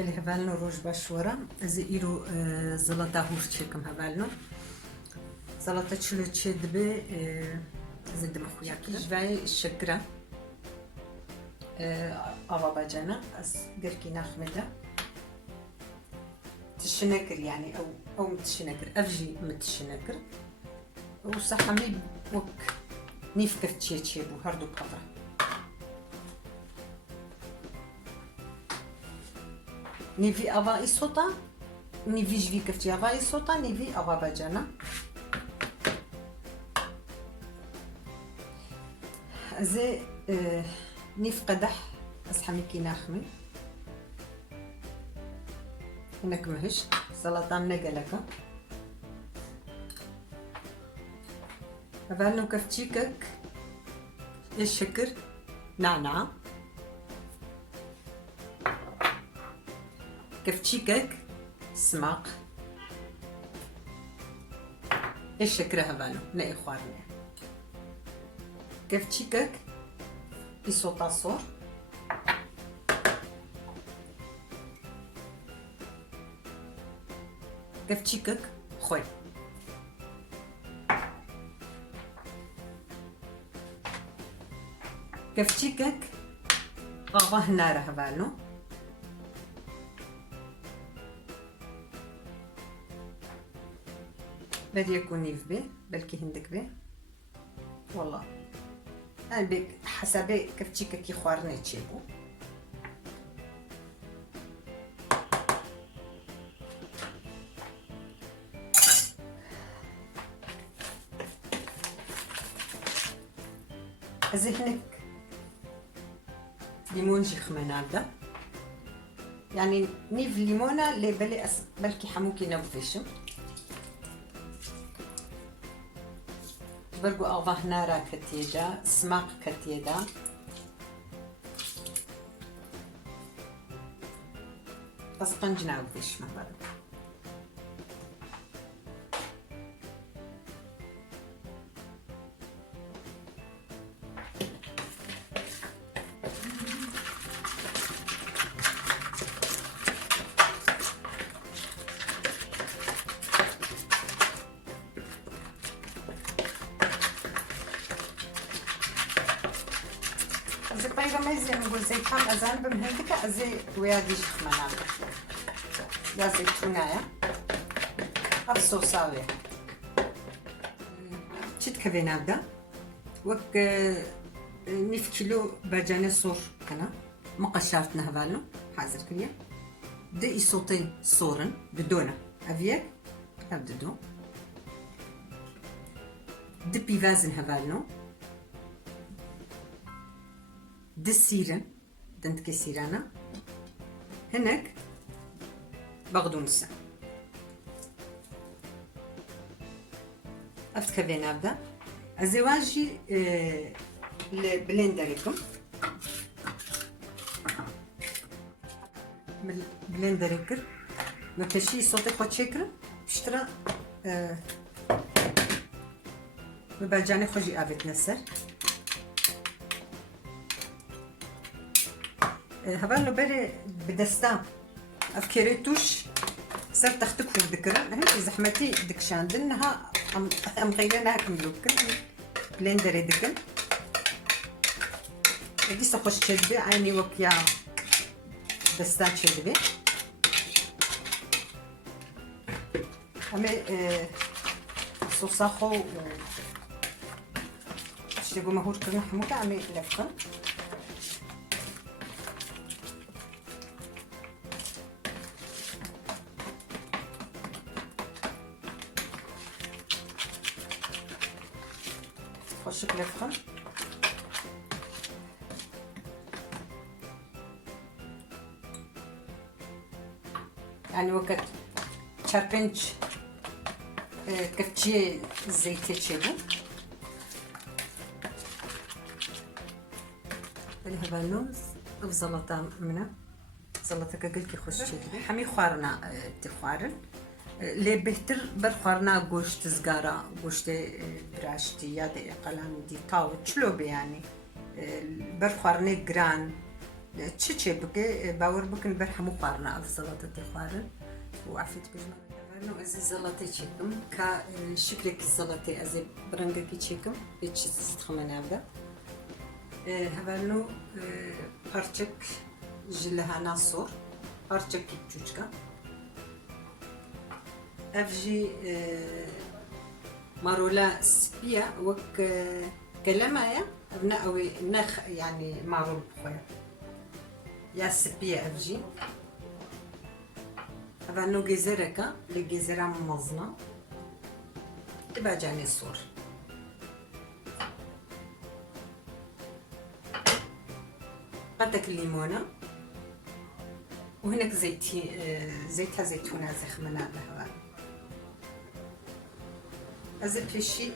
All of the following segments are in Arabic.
بله هفالنو روش باشورا زي إيرو زلطة هورشيكم هفالنو زلطة تشلو تشد بي زد مخويا جواي الشكرة أبا باجانا أس قركي ناخمدا تشنكر يعني أو متشنكر أفجي متشنكر وصحمي وك نيفكر تشيبو هردو كفرة نيفي أبا إصوتا نيفي جوي كفتي أبا إصوتا نيفي أبا باجانا زي نيف قدح أصحمي كي ناخمي هناك مهشت سلطة منقلكة هبالنو كفتيكك الشكر نعناع كفتيكك سماق الشكر هبالنو ناي خوارني كفتيكك يسوطا صور كفتيكك خوي كفتيكك غاغاه نار هبالنو بل يكون نيف بيه بلكي هندك بيه والله أنا بك حسابي كفتيكك كي خوارني تشيبو ذهنك ليمون جي خمينا هذا يعني نيف ليمونة اللي بلكي حموكي نوفيشم برقو أغفاه نارا كتيجا سماق كتيدا بس قنجنا وفيش مثلا زي طيبة ميزي نقول زي حام أزان بمهندكة زي ويادي شخمنا يا زيتونايا أبسو صاوية شت كبينا بدا وك نيف كيلو باجاني صور كنا مقشرتنا هبالنو حاضر كليا دي صوتي صورن بدونا أفيك أبدو دي بيفازن هبالنو دي السيرن دنت كسيرانا هناك بغدونسة أفت كبين أبدا الزواجي بلندركم بلندركر ما تشي صوتي خود شكر اشترى مباجاني خوجي أبت نسر هبالو بري بدستا أفكاري توش صار تختكو ذكرى هي زحمتي دكشان دنها أم غيرنا كملوكن بلندري دكن دي سخوش تشدبي عيني وكيا دستا تشدبي أمي صوصاخو اشتغو مهور كرنا حموكا أمي لفكن خشك لفخن يعني وقت تشاربنج كفتشي زيت تشيبو الهبالوز بزلطة منا زلطة كقلكي خش حمي خوارنا تخوارن لي بهتر برخورنا گوشت زگارا گوشت براشتی یا دی قلم دی تاو چلو بیانی برخورنه گران تشي بكي باور بكن برحة مقارنة على الزلطة خوارن وعفت بجمع انه ازي زلطة تشيكم كا شكلك الزلطة ازي برنجة تشيكم بيتش تستخمن هذا هبالنو بارچك جلها ناصور بارچك تشوچكا افجي مارولا سبيا وك كلمايا ابناء نخ يعني معروف بخويا يا سبيا افجي هذا نو جزركا لجزرة ممزنة تبقى جاني الصور قطك الليمونة وهناك زيتها زيتونة زخمنا لها أزيد في الشي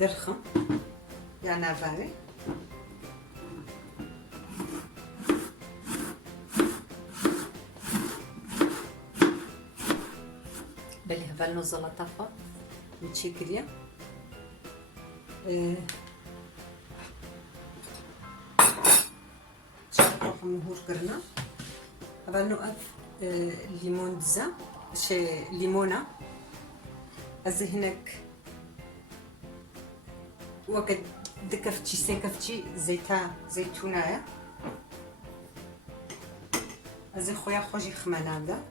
درخم يعني عباري بلي هبالنو زلطة متشكرية شكرا مهور قرنا هبالنو الليمون دزا شي ليمونة أزي هناك وقت دكفتشي سيكفتشي زيتونايا أزي خويا خوجي خمانادا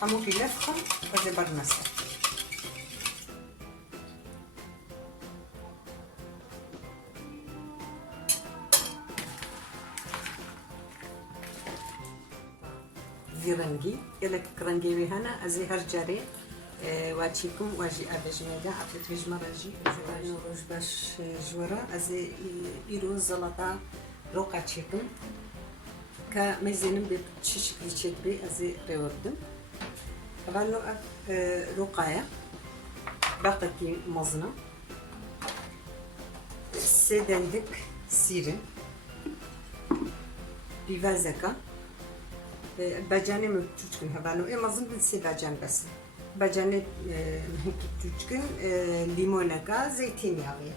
حموكي لفخم أزي برمسة زيرنجي يلك كرنجي بهنا أزي هرجاري واتشيكم واجي أبج ميدا عفت بيج مراجي أزي نوروج باش جورا أزي إيرو زلطة روقا تشيكم كميزينم بتشيشكلي تشيكبي أزي ريوردم غالو رقاية باقتي مزنة سيدندك سيرن بيفازكا باجاني متوجكن هبانو إيه مزن بنسي باجان بس باجاني متوجكن ليمونكا زيتين ياغي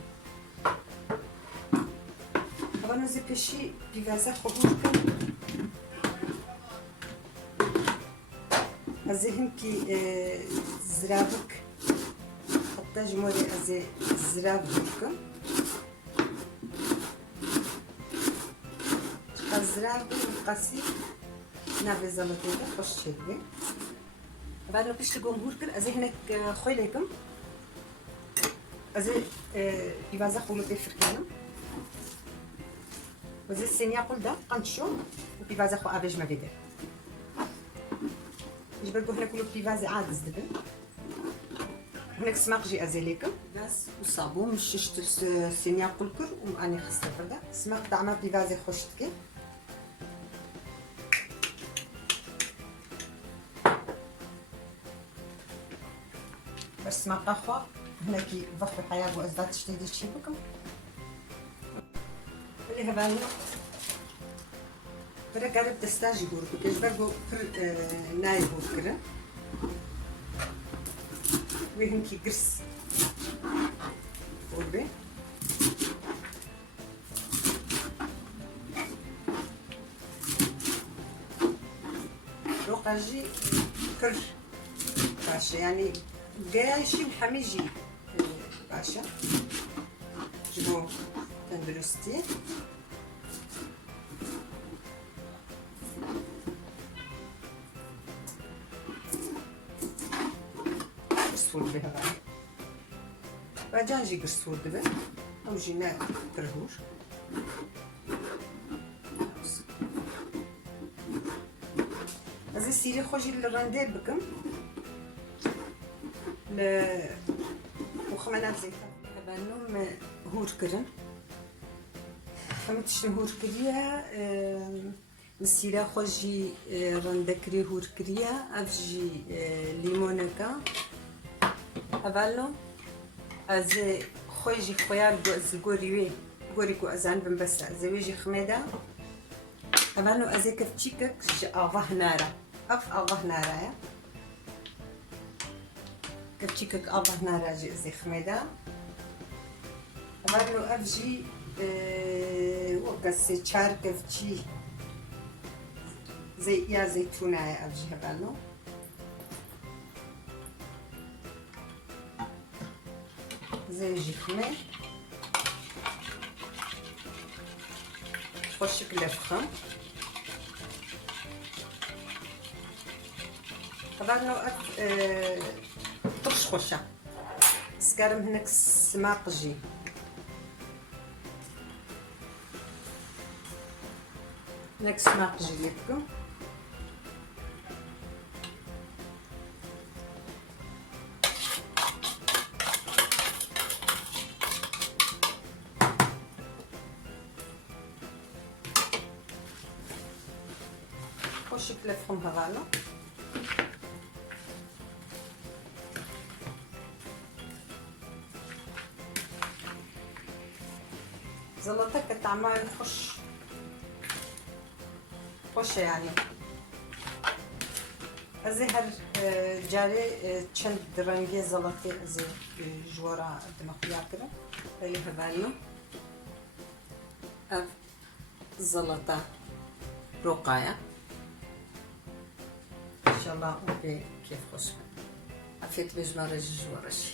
هبانو زي بشي بيفازا خبوشكن أزي همكي زرابك حتى جموري أزي زراب بكم الزراب قاسي نافي زلطينة خوش شدي بعد ما بيش تقوم هوركر أزي هناك خوي ليكم أزي بيبازا خولو بيفركينم وزي السينيا قول ده قنشو وبيبازا خو أبيج ما بيدر جبركو هنا كله بيفازي عادز دبن هناك سماق جي ازيليكم بس وصابون مش ششت السينيا قلكر واني خسته فردا سماق دعما بيفازي خوشتكي بس سماق اخوا هناكي ضفي حياة وازداد تشتيدي تشيبكم اللي هبالنا برا قالب تستاجي بوركو كيش برقو ناي بوركرا ويهم كي قرس بوربي روقاجي كر باشا يعني قايشي محميجي باشا جبو تندرستي قرصول بها بعدين جي قرصول دبا او جينا كرهوش هذا سيري خوجي للرندير بكم وخمانات زيتها هبانوم هور كرن خمتش هور كريا السيرة خوجي رندكري هور كريا افجي ليمونكا هبالو از خوجي خويا زغوريوي غوريكو ازان بنبسا زويجي خميدا هبالو از كفتشيكك جاوا هنارا اف الله نارايا كتشيكك الله ناراجي زي خميدا غانو افجي وقاسي تشارك افجي زي يا زيتونة يا افجي هبالو زي جيخمي خوشك لفخم غانو اف طرش خوشة سكارم هناك سماقجي هناك سماقجي لكم خوشك لفخم هغالو زلطة كطعمها خوش يعني ازهر جاري چند رنگی زلطه از جوارا دمخویا کرد ولی هبالو اف زلطه رقاية ان شاء الله وبي كيف خوش عفيت بجمال الجوارشي